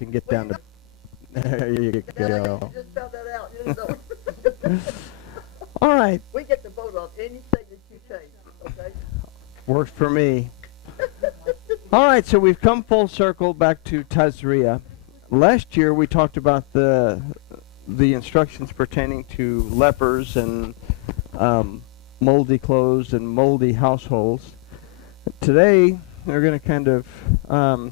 and get down to... There you Then I guess go. you just found that out. You know. All right. We get to vote on anything that you change. Okay. Works for me. All right, so we've come full circle back to Tazria. Last year we talked about the instructions pertaining to lepers and moldy clothes and moldy households. Today we're going to kind of,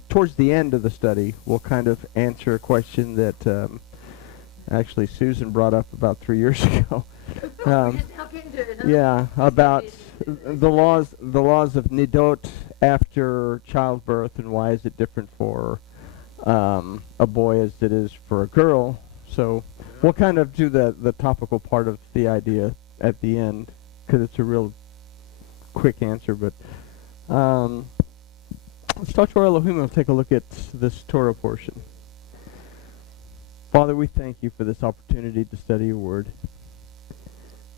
towards the end of the study, we'll kind of answer a question that actually Susan brought up about 3 years ago. We just dug into it, huh? Yeah, about the laws of nidot after childbirth, and why is it different for a boy as it is for a girl. So we'll kind of do the topical part of the idea at the end, because it's a real quick answer. But let's talk to our Elohim and take a look at this Torah portion. Father, we thank you for this opportunity to study your word.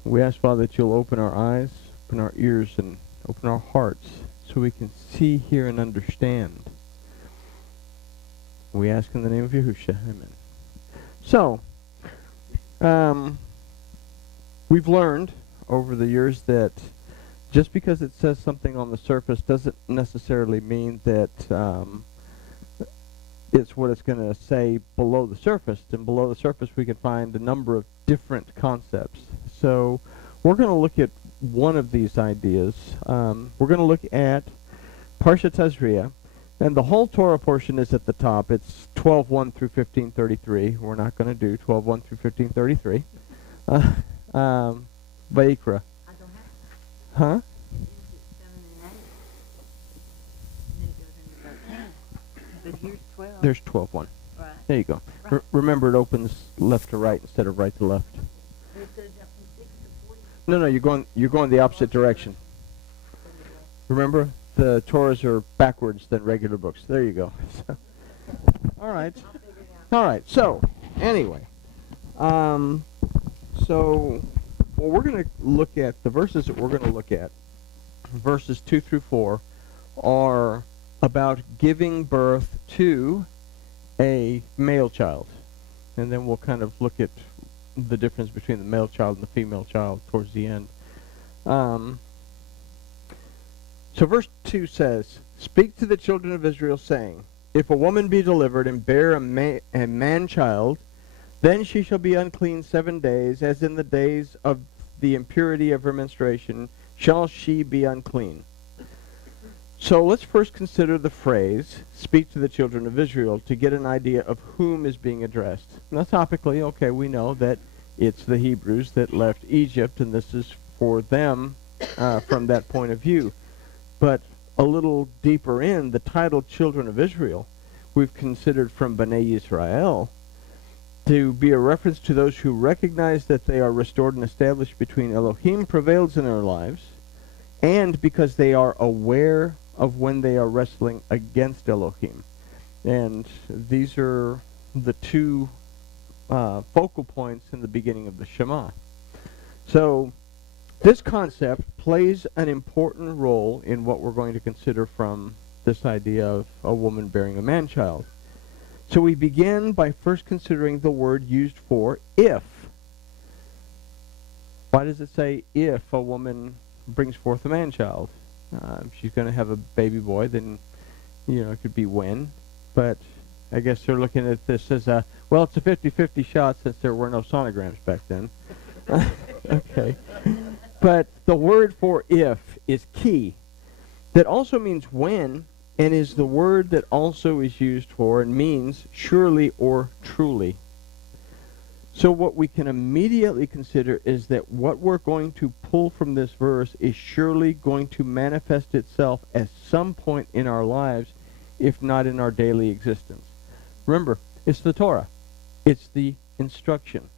We ask, Father, that you'll open our eyes, open our ears, and open our hearts so we can see, hear, and understand. We ask in the name of Yahushua. Amen. So, we've learned over the years that just because it says something on the surface doesn't necessarily mean that it's what it's going to say below the surface. And below the surface we can find a number of different concepts. So we're going to look at one of these ideas. We're going to look at Parsha Tazria, and the whole Torah portion is at the top. It's 12:1 through 15:33. We're not going to do 12:1 through 15:33. Vayikra. Huh? But here's 12. There's 12:1. Right. There you go. Right. Remember, it opens left to right instead of right to left. It says up from 6 to 40. No, you're going the opposite direction. Remember, the Torahs are backwards than regular books. There you go. All right. All right. So, anyway, so what we're going to look at, the verses that we're going to look at, verses 2 through 4, are about giving birth to a male child. And then we'll kind of look at the difference between the male child and the female child towards the end. So verse 2 says, "Speak to the children of Israel, saying, If a woman be delivered and bear a man-child, then she shall be unclean 7 days, as in the days of the impurity of her menstruation shall she be unclean." So let's first consider the phrase, "speak to the children of Israel," to get an idea of whom is being addressed. Now topically, okay, we know that it's the Hebrews that left Egypt, and this is for them from that point of view. But a little deeper in, the title Children of Israel, we've considered from Bnei Yisrael to be a reference to those who recognize that they are restored and established between Elohim prevails in their lives, and because they are aware of when they are wrestling against Elohim. And these are the two focal points in the beginning of the Shema. So this concept plays an important role in what we're going to consider from this idea of a woman bearing a man-child. So we begin by first considering the word used for if. Why does it say if a woman brings forth a man-child? If she's going to have a baby boy, then, it could be when. But I guess they're looking at this as well, it's a 50-50 shot since there were no sonograms back then. Okay. But the word for if is key. That also means when, and is the word that also is used for and means surely or truly. So what we can immediately consider is that what we're going to pull from this verse is surely going to manifest itself at some point in our lives, if not in our daily existence. Remember, it's the Torah. It's the instruction.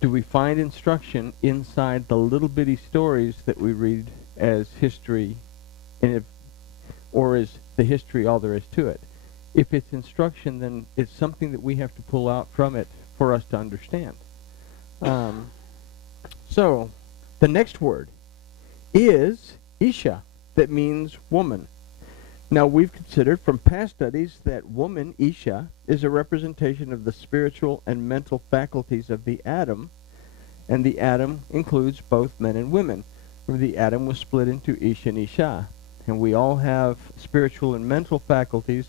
Do we find instruction inside the little bitty stories that we read as history, or is the history all there is to it? If it's instruction, then it's something that we have to pull out from it for us to understand. So, the next word is Isha, that means woman. Now, we've considered from past studies that woman, Isha, is a representation of the spiritual and mental faculties of the Adam, and the Adam includes both men and women. Remember, the Adam was split into Isha and Isha, and we all have spiritual and mental faculties,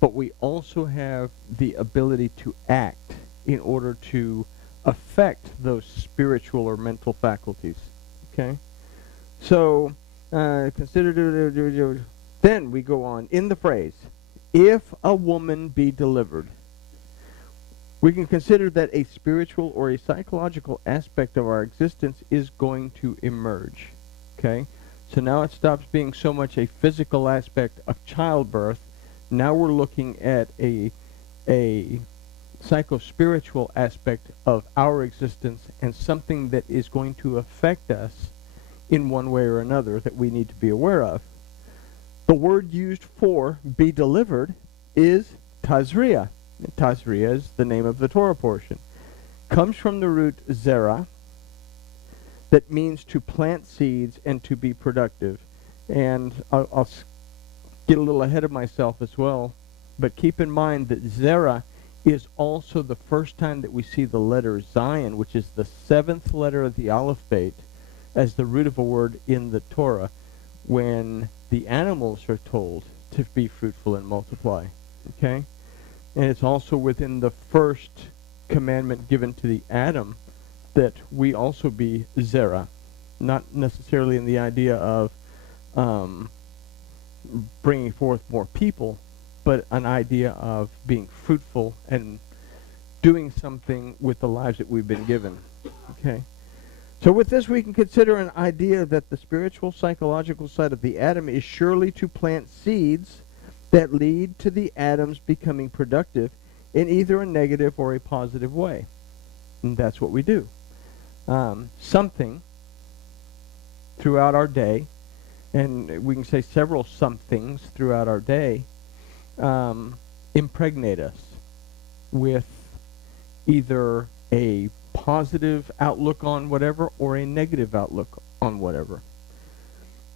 but we also have the ability to act in order to affect those spiritual or mental faculties. Okay? So, consider... Then we go on in the phrase, if a woman be delivered. We can consider that a spiritual or a psychological aspect of our existence is going to emerge. Okay? So now it stops being so much a physical aspect of childbirth. Now we're looking at a psycho-spiritual aspect of our existence and something that is going to affect us in one way or another that we need to be aware of. The word used for be delivered is tazria. Tazria is the name of the Torah portion. Comes from the root zera, that means to plant seeds and to be productive. And I'll get a little ahead of myself as well, but keep in mind that zera is also the first time that we see the letter Zion, which is the 7th letter of the alphabet, as the root of a word in the Torah, when the animals are told to be fruitful and multiply. Okay? And it's also within the first commandment given to the Adam that we also be zera. Not necessarily in the idea of bringing forth more people, but an idea of being fruitful and doing something with the lives that we've been given. Okay? So with this, we can consider an idea that the spiritual, psychological side of the Adam is surely to plant seeds that lead to the Adams becoming productive in either a negative or a positive way. And that's what we do. Something throughout our day, and we can say several somethings throughout our day, impregnate us with either a positive outlook on whatever or a negative outlook on whatever.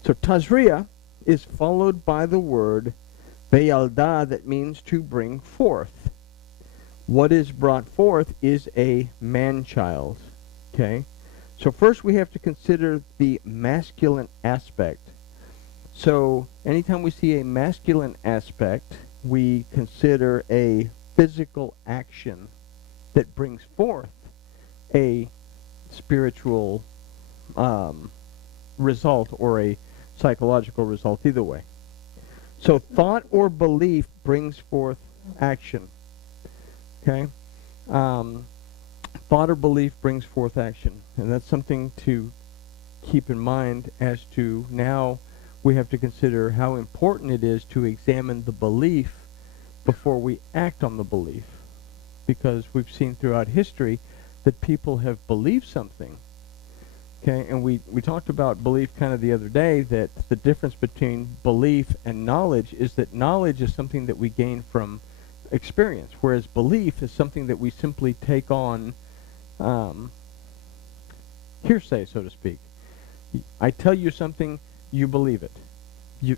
So tazria is followed by the word veyalda, that means to bring forth. What is brought forth is a man-child. Okay? So first we have to consider the masculine aspect. So anytime we see a masculine aspect, we consider a physical action that brings forth a spiritual result or a psychological result, either way. So thought or belief brings forth action. Okay? Thought or belief brings forth action. And that's something to keep in mind as to now we have to consider how important it is to examine the belief before we act on the belief. Because we've seen throughout history that people have believed something. Okay, and we talked about belief kind of the other day, that the difference between belief and knowledge is that knowledge is something that we gain from experience, whereas belief is something that we simply take on hearsay, so to speak. I tell you something, you believe it,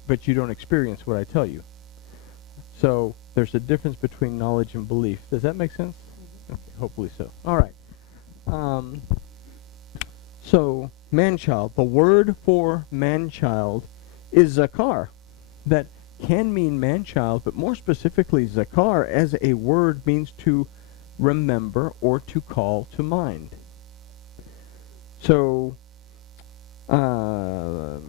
but you don't experience what I tell you. So there's a difference between knowledge and belief. Does that make sense? Okay, hopefully so. All right. So, man-child. The word for man-child is zakar. That can mean man-child, but more specifically, zakar as a word means to remember or to call to mind. So, the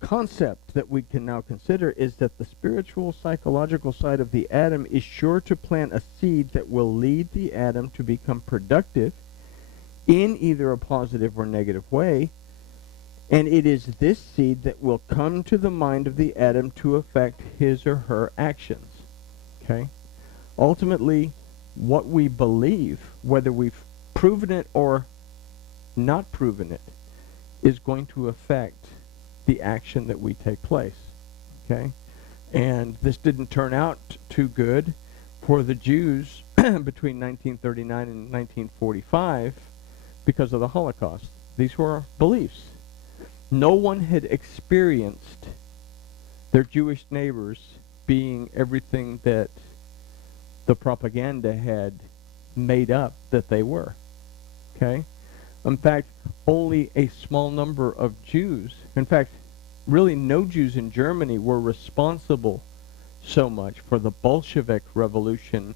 concept that we can now consider is that the spiritual, psychological side of the Adam is sure to plant a seed that will lead the Adam to become productive in either a positive or negative way, and it is this seed that will come to the mind of the Adam to affect his or her actions. Okay? Ultimately, what we believe, whether we've proven it or not proven it, is going to affect the action that we take place. Okay? And this didn't turn out too good for the Jews between 1939 and 1945 because of the Holocaust. These were beliefs. No one had experienced their Jewish neighbors being everything that the propaganda had made up that they were. Okay? In fact, only a small number of Jews, in fact, really no Jews in Germany were responsible so much for the Bolshevik Revolution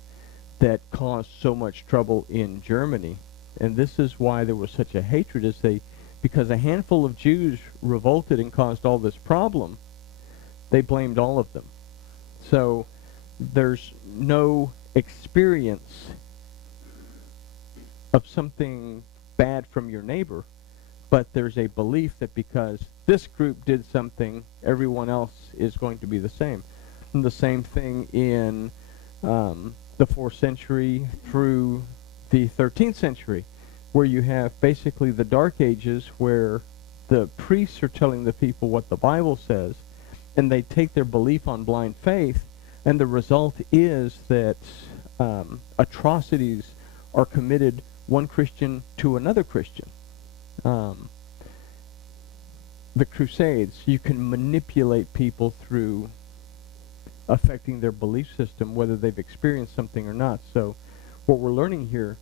that caused so much trouble in Germany. And this is why there was such a hatred, because a handful of Jews revolted and caused all this problem, they blamed all of them. So there's no experience of something bad from your neighbor, but there's a belief that because this group did something, everyone else is going to be the same. And the same thing in the 4th century through the 13th century, where you have basically the Dark Ages, where the priests are telling the people what the Bible says, and they take their belief on blind faith, and the result is that atrocities are committed one Christian to another Christian. The Crusades, you can manipulate people through affecting their belief system, whether they've experienced something or not. So what we're learning here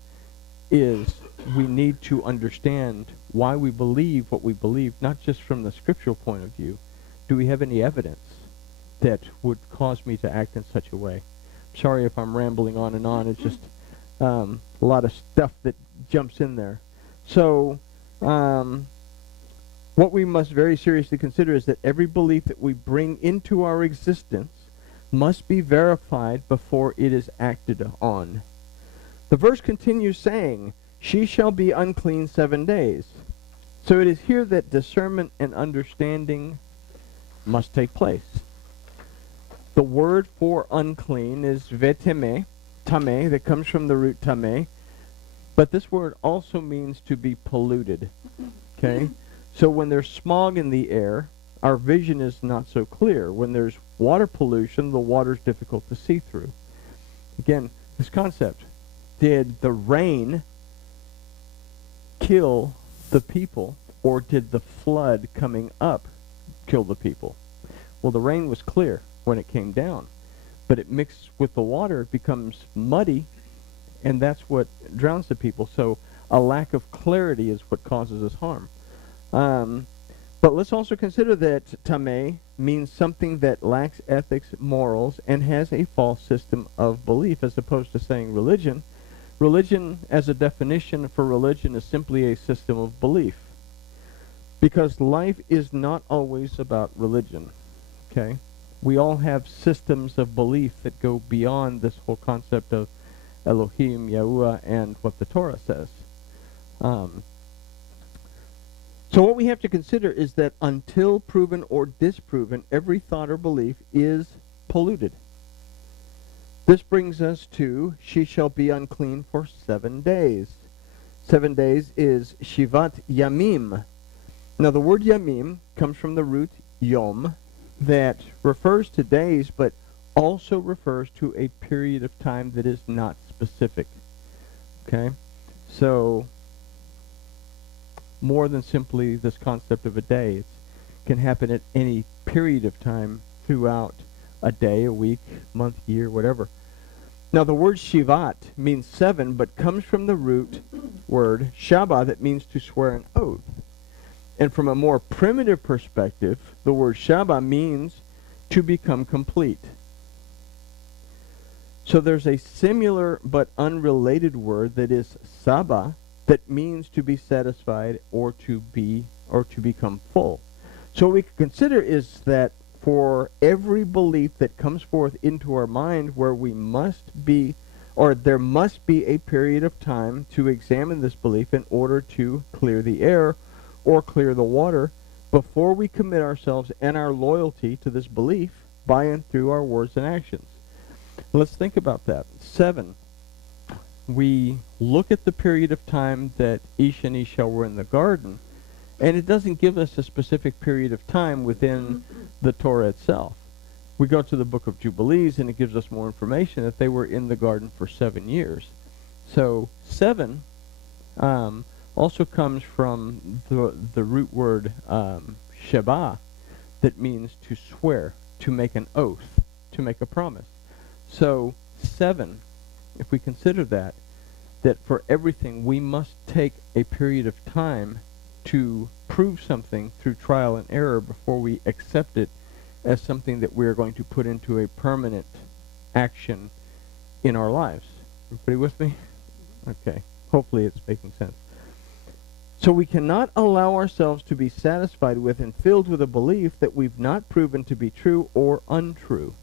is we need to understand why we believe what we believe, not just from the scriptural point of view. Do we have any evidence that would cause me to act in such a way? Sorry if I'm rambling on and on. It's just a lot of stuff that jumps in there. So what we must very seriously consider is that every belief that we bring into our existence must be verified before it is acted on. The verse continues saying, "She shall be unclean 7 days." So it is here that discernment and understanding must take place. The word for unclean is veteme, tame, that comes from the root tame, but this word also means to be polluted. Okay? So when there's smog in the air, our vision is not so clear. When there's water pollution, the water's difficult to see through. Again, this concept. Did the rain kill the people, or did the flood coming up kill the people? Well, the rain was clear when it came down, but it mixed with the water, it becomes muddy, and that's what drowns the people. So a lack of clarity is what causes us harm. But let's also consider that tame means something that lacks ethics, morals, and has a false system of belief, as opposed to saying religion. Religion, as a definition for religion, is simply a system of belief. Because life is not always about religion. Okay? We all have systems of belief that go beyond this whole concept of Elohim, Yahuwah, and what the Torah says. So what we have to consider is that until proven or disproven, every thought or belief is polluted. This brings us to, she shall be unclean for 7 days. 7 days is Shivat Yamim. Now the word Yamim comes from the root Yom, that refers to days, but also refers to a period of time that is not specific. Okay? So more than simply this concept of a day. It can happen at any period of time throughout a day, a week, month, year, whatever. Now the word Shivat means 7, but comes from the root word Shabbat, that means to swear an oath. And from a more primitive perspective, the word Shabbat means to become complete. So there's a similar but unrelated word that is Saba, that means to be satisfied or to become full. So what we can consider is that for every belief that comes forth into our mind, where we must be, or there must be a period of time to examine this belief in order to clear the air or clear the water before we commit ourselves and our loyalty to this belief by and through our words and actions. Let's think about that. 7. We look at the period of time that Ish and Isha were in the garden, and it doesn't give us a specific period of time within the Torah itself. We go to the book of Jubilees, and it gives us more information that they were in the garden for 7 years. So 7 also comes from the root word Sheba, that means to swear. to make an oath, to make a promise. So 7, if we consider that for everything we must take a period of time to prove something through trial and error before we accept it as something that we're going to put into a permanent action in our lives. Everybody with me? Okay. Hopefully it's making sense. So we cannot allow ourselves to be satisfied with and filled with a belief that we've not proven to be true or untrue.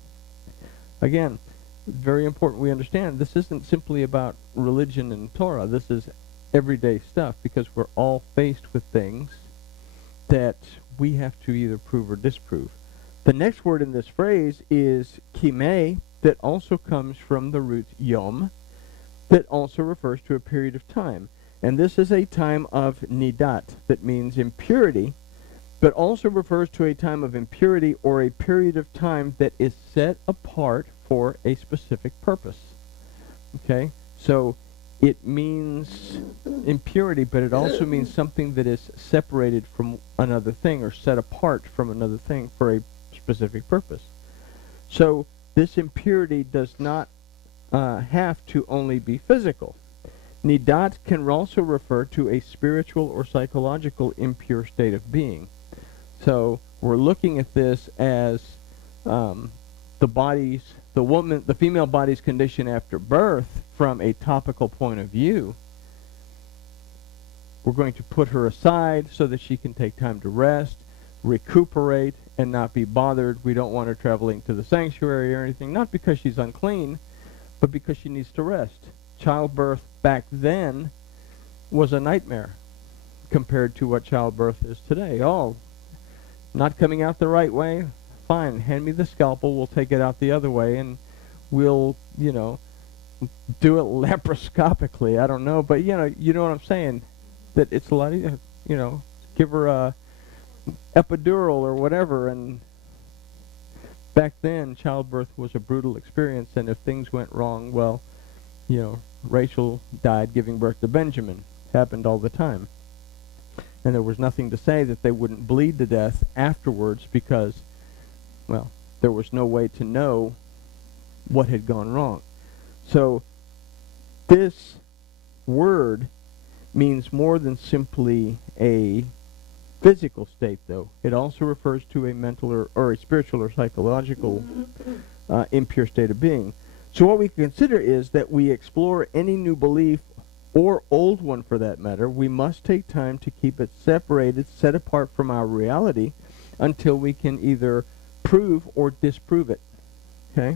Again, very important we understand this isn't simply about religion and Torah. This is everyday stuff, because we're all faced with things that we have to either prove or disprove. The next word in this phrase is kimei, that also comes from the root yom, that also refers to a period of time. And this is a time of nidat, that means impurity, but also refers to a time of impurity or a period of time that is set apart for a specific purpose. Okay? So it means impurity, but it also means something that is separated from another thing or set apart from another thing for a specific purpose. So this impurity does not have to only be physical. Nidat can also refer to a spiritual or psychological impure state of being. So we're looking at this as the female body's condition after birth from a topical point of view. We're going to put her aside so that she can take time to rest, recuperate, and not be bothered. We don't want her traveling to the sanctuary or anything, not because she's unclean, but because she needs to rest. Childbirth back then was a nightmare compared to what childbirth is today. Oh, not coming out the right way? Fine, hand me the scalpel, we'll take it out the other way, and we'll, do it laparoscopically. I don't know, but you know what I'm saying? That it's a lot easier, give her a epidural or whatever, and back then childbirth was a brutal experience, and if things went wrong, well, Rachel died giving birth to Benjamin. Happened all the time. And there was nothing to say that they wouldn't bleed to death afterwards because, well, there was no way to know what had gone wrong. So this word means more than simply a physical state, though. It also refers to a mental or a spiritual or psychological impure state of being. So what we consider is that we explore any new belief, or old one for that matter. We must take time to keep it separated, set apart from our reality, until we can either prove or disprove it. Okay?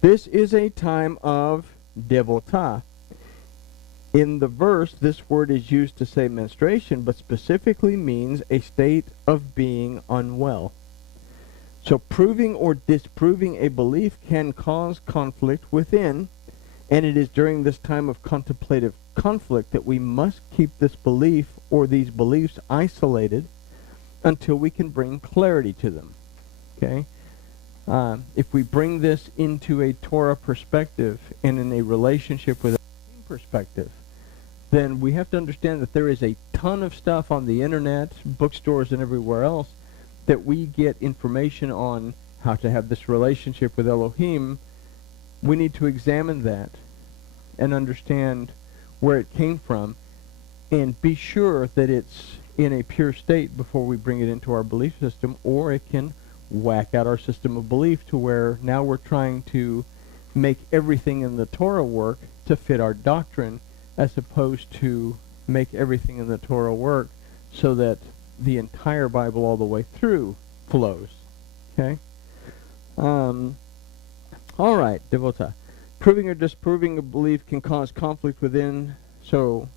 This is a time of devotah. In the verse, this word is used to say menstruation, but specifically means a state of being unwell. So proving or disproving a belief can cause conflict within, and it is during this time of contemplative conflict that we must keep this belief or these beliefs isolated until we can bring clarity to them. Okay? If we bring this into a Torah perspective and in a relationship with a perspective, then we have to understand that there is a ton of stuff on the internet, bookstores, and everywhere else that we get information on how to have this relationship with Elohim. We need to examine that and understand where it came from and be sure that it's in a pure state before we bring it into our belief system, or it can whack out our system of belief to where now we're trying to make everything in the Torah work to fit our doctrine, as opposed to make everything in the Torah work so that the entire Bible all the way through flows. Okay? All right, devotah. Proving or disproving a belief can cause conflict within, so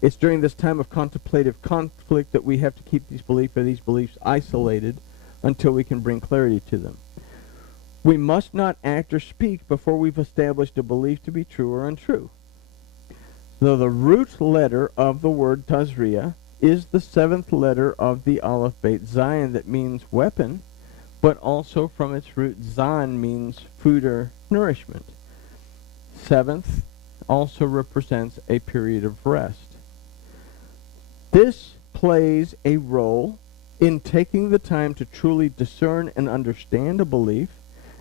it's during this time of contemplative conflict that we have to keep these beliefs isolated until we can bring clarity to them. We must not act or speak before we've established a belief to be true or untrue. Though the root letter of the word tazria is the 7th letter of the Aleph Beit Zayin, that means weapon, but also from its root zan means food or nourishment. 7th also represents a period of rest. This plays a role in taking the time to truly discern and understand a belief,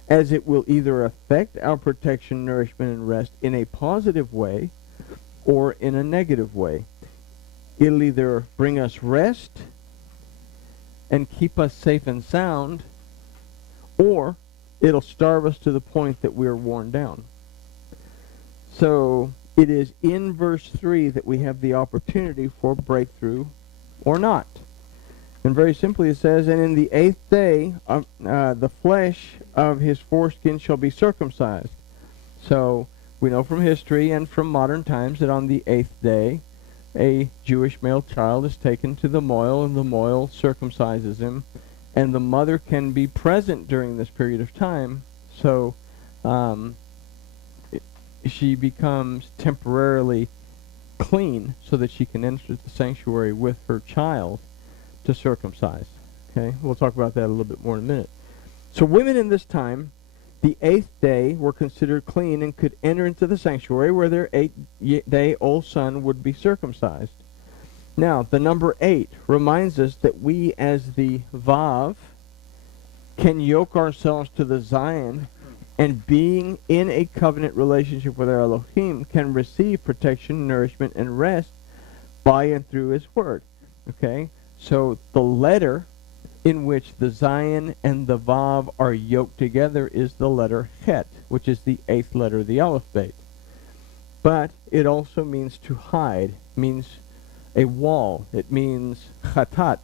as it will either affect our protection, nourishment, and rest in a positive way or in a negative way. It'll either bring us rest and keep us safe and sound, or it'll starve us to the point that we're worn down. So it is in verse 3 that we have the opportunity for breakthrough or not. And very simply it says, and in the 8th day the flesh of his foreskin shall be circumcised. So we know from history and from modern times that on the 8th day a Jewish male child is taken to the mohel, and the mohel circumcises him, and the mother can be present during this period of time, so she becomes temporarily clean so that she can enter the sanctuary with her child to circumcise. Okay, we'll talk about that a little bit more in a minute. So women in this time, the 8th day, were considered clean and could enter into the sanctuary where their 8-day-old son would be circumcised. Now, the number 8 reminds us that we as the Vav can yoke ourselves to the Zion, and being in a covenant relationship with our Elohim can receive protection, nourishment, and rest by and through his word. Okay? So the letter in which the Zion and the Vav are yoked together is the letter Het, which is the 8th letter of the alphabet. But it also means to hide, means a wall. It means chatat,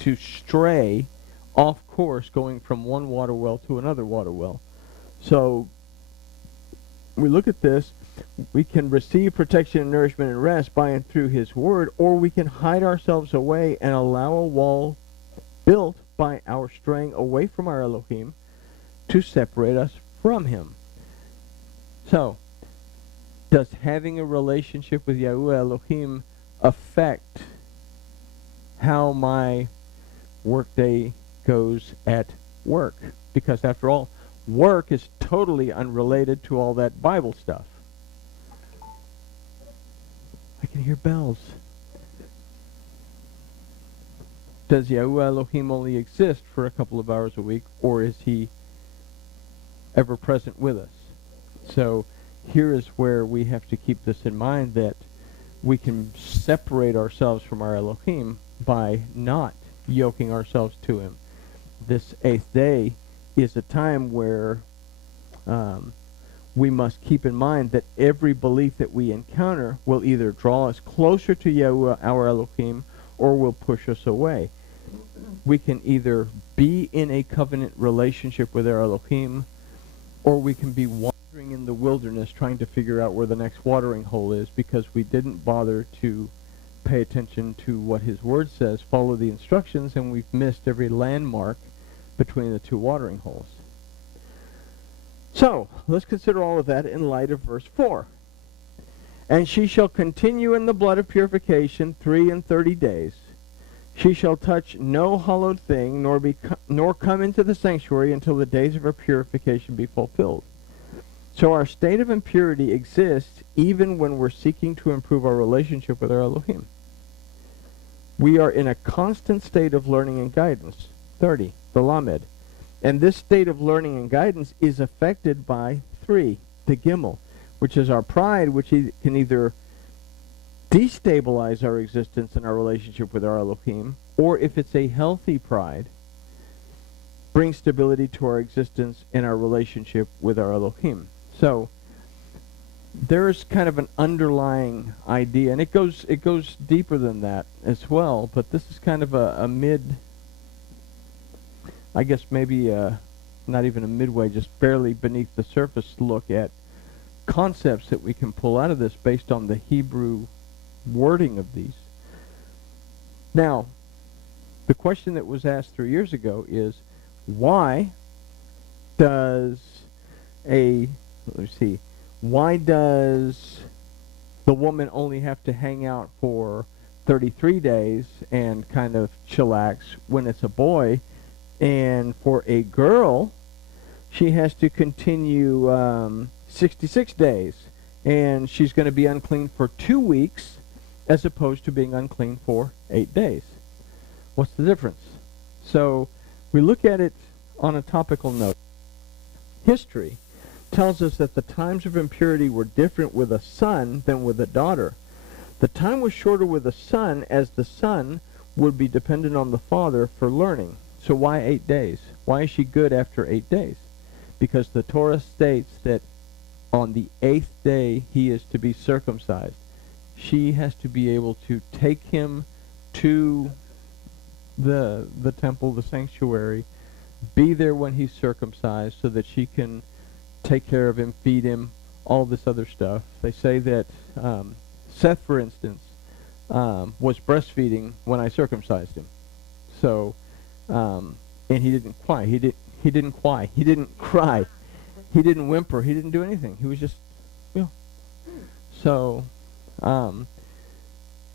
to stray off course going from one water well to another water well. So we look at this, we can receive protection and nourishment and rest by and through his word, or we can hide ourselves away and allow a wall built by our straying away from our Elohim to separate us from him. So, does having a relationship with Yahuwah Elohim affect how my workday goes at work? Because after all, work is totally unrelated to all that Bible stuff. I can hear bells. Does Yahuwah Elohim only exist for a couple of hours a week, or is he ever present with us? So here is where we have to keep this in mind, that we can separate ourselves from our Elohim by not yoking ourselves to him. This 8th day is a time where we must keep in mind that every belief that we encounter will either draw us closer to Yahuwah, our Elohim, or will push us away. We can either be in a covenant relationship with our Elohim, or we can be wandering in the wilderness trying to figure out where the next watering hole is because we didn't bother to pay attention to what his word says, follow the instructions, and we've missed every landmark between the two watering holes. So, let's consider all of that in light of verse 4. And she shall continue in the blood of purification 33 days. She shall touch no hallowed thing, nor come into the sanctuary until the days of her purification be fulfilled. So our state of impurity exists even when we're seeking to improve our relationship with our Elohim. We are in a constant state of learning and guidance. 30, the Lamed. And this state of learning and guidance is affected by 3, the Gimel, which is our pride, which can either destabilize our existence and our relationship with our Elohim, or if it's a healthy pride, bring stability to our existence and our relationship with our Elohim. So there's kind of an underlying idea, and it goes deeper than that as well, but this is kind of a mid, I guess maybe not even a midway, just barely beneath the surface look at concepts that we can pull out of this based on the Hebrew wording of these. Now, the question that was asked 3 years ago is, why does the woman only have to hang out for 33 days and kind of chillax when it's a boy, and for a girl she has to continue 66 days, and she's going to be unclean for 2 weeks as opposed to being unclean for 8 days? What's the difference? So we look at it on a topical note. History tells us that the times of impurity were different with a son than with a daughter. The time was shorter with a son, as the son would be dependent on the father for learning. So why 8 days? Why is she good after 8 days? Because the Torah states that on the 8th day he is to be circumcised. She has to be able to take him to the temple, the sanctuary, be there when he's circumcised so that she can take care of him, feed him, all this other stuff. They say that Seth, for instance, was breastfeeding when I circumcised him. So, and he didn't cry. He didn't cry. He didn't cry. He didn't whimper. He didn't do anything. He was just, you know. So,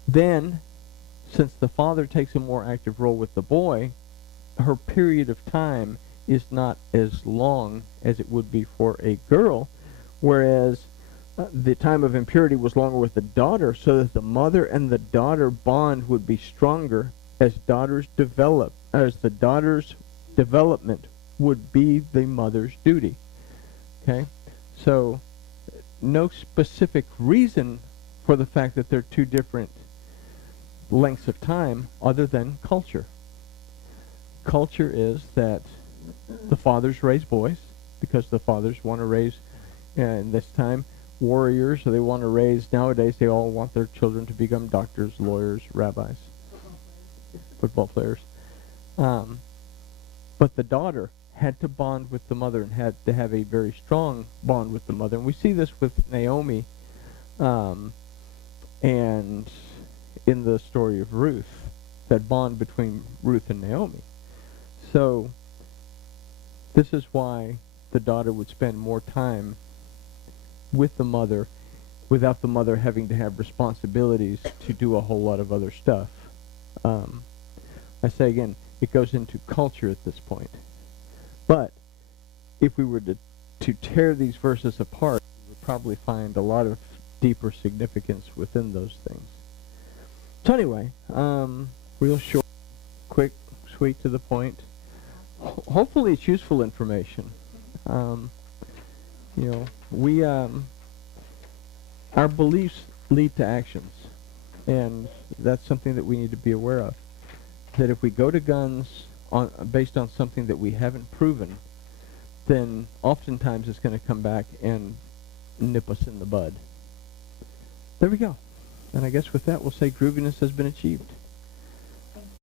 then, since the father takes a more active role with the boy, her period of time is not as long as it would be for a girl, whereas the time of impurity was longer with the daughter, so that the mother and the daughter bond would be stronger as daughters develop, as the daughter's development would be the mother's duty. Okay? So, no specific reason for the fact that they're two different lengths of time other than culture. Culture is that the fathers raise boys because the fathers want to raise, in this time, warriors, so they want to raise, nowadays they all want their children to become doctors, lawyers, rabbis, football players. But the daughter had to bond with the mother and had to have a very strong bond with the mother. And we see this with Naomi and in the story of Ruth, that bond between Ruth and Naomi. So this is why the daughter would spend more time with the mother without the mother having to have responsibilities to do a whole lot of other stuff. I say again, it goes into culture at this point. But if we were to tear these verses apart, we would probably find a lot of deeper significance within those things. So anyway, real short, quick, sweet, to the point. Hopefully it's useful information. You know, we our beliefs lead to actions, and that's something that we need to be aware of. That if we go to guns based on something that we haven't proven, then oftentimes it's going to come back and nip us in the bud. There we go. And I guess with that we'll say grooviness has been achieved.